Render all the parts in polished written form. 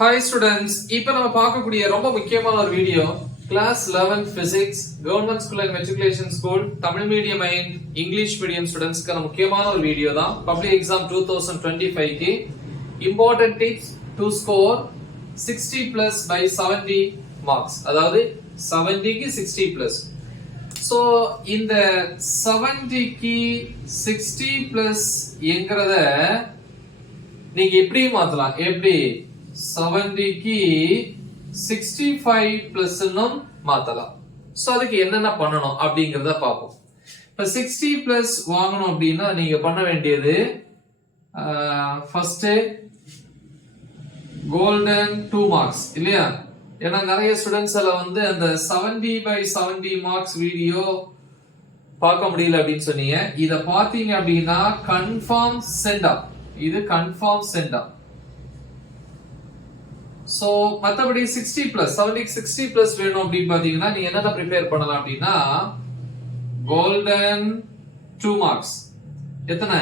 Hi students, இப்போ நம்ம பார்க்கக்கூடிய ரொம்ப முக்கியமான ஒரு video class 11th physics government school and matriculation school Tamil medium and English medium ஸ்டூடெண்ட்ஸ்க்கான முக்கியமான ஒரு வீடியோ தான். பப்ளிக் எக்ஸாம் 2025 க்கு important tips to score 60 plus by 70 marks. அதாவது 70 க்கு 60 plus. So இந்த 70 க்கு 60 plus என்கிறத நீங்க எப்படி மாத்தலாம்? எப்படி 70 க்கு 65 பிளஸ் மாத்தலாம். சோ அதுக்கு என்னென்ன பண்ணணும் அப்படிங்கறத பாப்போம். இப்ப 60 பிளஸ் வாங்கணும் அப்படின்னா நீங்க பண்ண வேண்டியது ஃபர்ஸ்ட் கோல்டன் 2 மார்க்ஸ் இல்லையா? ஏன்னா நிறைய ஸ்டூடெண்ட்ஸ் எல்லாம் வந்து அந்த 70 by 70 மார்க்ஸ் வீடியோ பார்க்க முடியல அப்படின்னு சொன்னீங்க. இத பாத்தீங்க அப்படின்னா கன்ஃபார்ம் சென்ட் அப். இது கன்ஃபார்ம் சென்ட் அப். சோ மத்தபடி 60 plus 70 60 plus வேணும் அப்படின்னு பாத்தீங்கன்னா நீங்க என்னென்ன ப்ரிப்பேர் பண்ணலாம் அப்படின்னா கோல்டன் 2 மார்க்ஸ் எத்தனை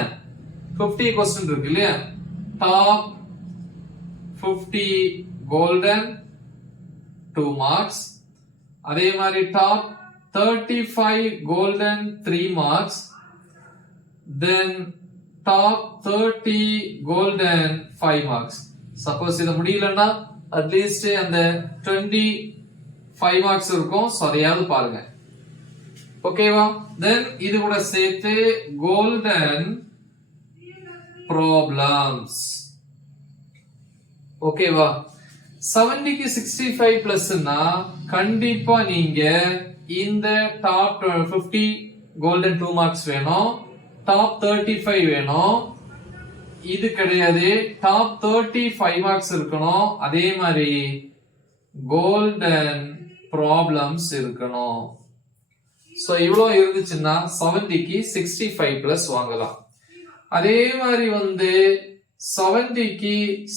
50 क्वेश्चन இருக்கு இல்லையா? டாப் 50 கோல்டன் 2 மார்க்ஸ், அதே மாதிரி top 35 golden 3 marks, then top 30 golden 5 marks. Suppose இது முடியலன்னா அட்லீஸ்ட் அந்த 25 மார்க்ஸ் இருக்கும். சோ அதையாவது பாருங்க. ஓகேவா? தென் இது கூட சேர்த்து கோல்டன் ப்ராப்ளம்ஸ். ஓகேவா? 70 க்கு 65 பிளஸ்னா கண்டிப்பா நீங்க இந்த டாப் 50 கோல்டன் 2 மார்க்ஸ் வேணும், டாப் 35 வேணும். இது கிடையாது, டாப் 35 மார்க்ஸ் இருக்கணும். அதே மாதிரி கோல்டன் ப்ராப்ளம்ஸ் இருக்கணும். சோ இவ்வளவு இருந்துச்சுன்னா 70 க்கு 65 பிளஸ் வாங்கலாம். அதே மாதிரி வந்து 70 க்கு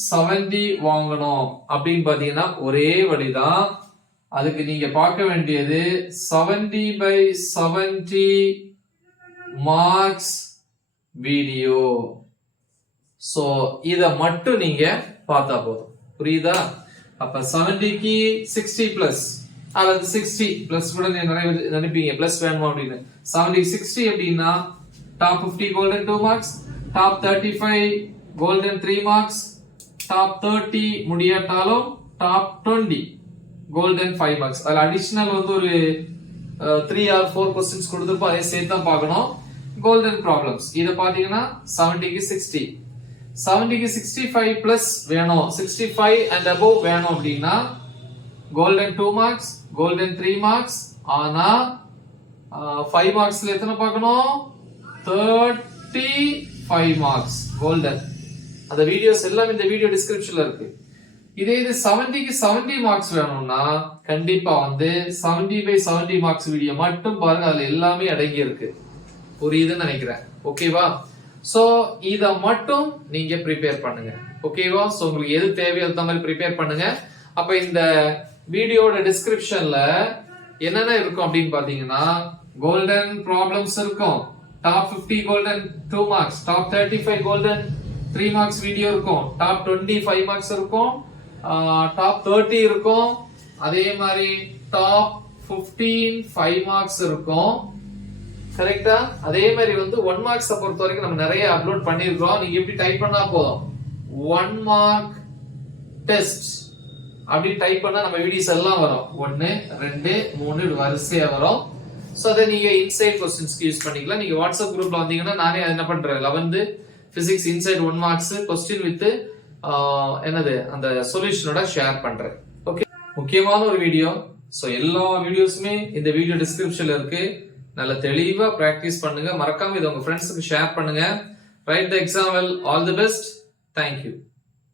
70 வாங்கணும் அப்படின்னு பாத்தீங்கன்னா ஒரே வழிதான். அதுக்கு நீங்க பார்க்க வேண்டியது 70 by 70 மார்க்ஸ் வீடியோ. சோ இத மட்டும் நீங்க பார்த்தா போதும். புரியுதா? அப்ப 70 க்கு 60 பிளஸ் அல்லது 60 பிளஸ் கூட நினைப்பீங்க பிளஸ் வேணுமா அப்படின்னு. 70 60 அப்படின்னா top 50 golden 2 marks, top 35 golden 3 marks, top 30 முடியாட்டாலும் டாப் 20 கோல்டன் 5 மார்க்ஸ். அதுல அடிஷனல் வந்து ஒரு 3 or 4 क्वेश्चंस கொடுத்திருப்போம். அதை சேர்த்து தான் பார்க்கணும். கோல்டன் ப்ராப்ளம்ஸ் இத பாத்தீங்கன்னா 70 க்கு 60, 70 க்கு 65 பிளஸ் வேணும், 65 and above வேணும் அப்படின்னா கோல்டன் 2 மார்க்ஸ், கோல்டன் 3 மார்க்ஸ். ஆனா 5 மார்க்ஸ்ல எத்தனை பார்க்கணும்? 35 மார்க்ஸ் கோல்டன். அந்த வீடியோஸ் எல்லாம் இந்த வீடியோ டிஸ்கிரிப்ஷன்ல இருக்கு. இதே இது 70 க்கு 70 மார்க்ஸ் வேணும்னா கண்டிப்பா வந்து 70 by 70 மார்க்ஸ் வீடியோ மட்டும் பாருங்க. அதுல எல்லாமே அடங்கி இருக்கு. புரியுதுன்னு நினைக்கிறேன். ஓகேவா? சோ இத மட்டும் நீங்க ப்ரிப்பேர் பண்ணுங்க. ஓகேவா? சோ உங்களுக்கு எது தேவையோ அந்த மாதிரி ப்ரிப்பேர் பண்ணுங்க. அப்ப இந்த வீடியோட டிஸ்கிரிப்ஷன்ல என்னென்ன இருக்கும் அப்படின்னு பாத்தீங்கன்னா கோல்டன் ப்ராப்ளம்ஸ் இருக்கும், top 50 golden 2 marks, top 35 golden 3 marks video இருக்கும், டாப் 25 மார்க்ஸ் இருக்கும், டாப் 30 இருக்கும், அதே மாதிரி டாப் 15 5 மார்க்ஸ் இருக்கும். கரெக்டா? அதே மாதிரி வந்து 1 மார்க்ஸ் பொறுத்த வரைக்கும் நம்ம நிறைய அப்லோட் பண்ணிருக்கோம். நீங்க எப்படி டைப் பண்ணா போதும் 1 மார்க் டெஸ்ட் அப்படி டைப் பண்ணா நம்ம வீடியோஸ் எல்லாம் வரும். 1 2 3 வரிசையா வரும். சோ அதை நீங்க இன்சைட் क्वेश्चंसக்கு யூஸ் பண்ணிக்கலாம். நீங்க வாட்ஸ்அப் குரூப்ல வந்தீங்கன்னா நானே என்ன பண்றேன் 11th physics inside 1 marks question with என்னது அந்த சொல்யூஷனோட ஷேர் பண்றேன். ஓகே, முக்கியமான ஒரு வீடியோ. சோ எல்லா வீடியோஸுமே இந்த வீடியோ டிஸ்கிரிப்ஷன்ல இருக்கு. நல்ல தெளிவா பிராக்டிஸ் பண்ணுங்க. மறக்காம இதை உங்க ஃப்ரெண்ட்ஸ்க்கு ஷேர் பண்ணுங்க. Right the exam well. All the best. Thank you.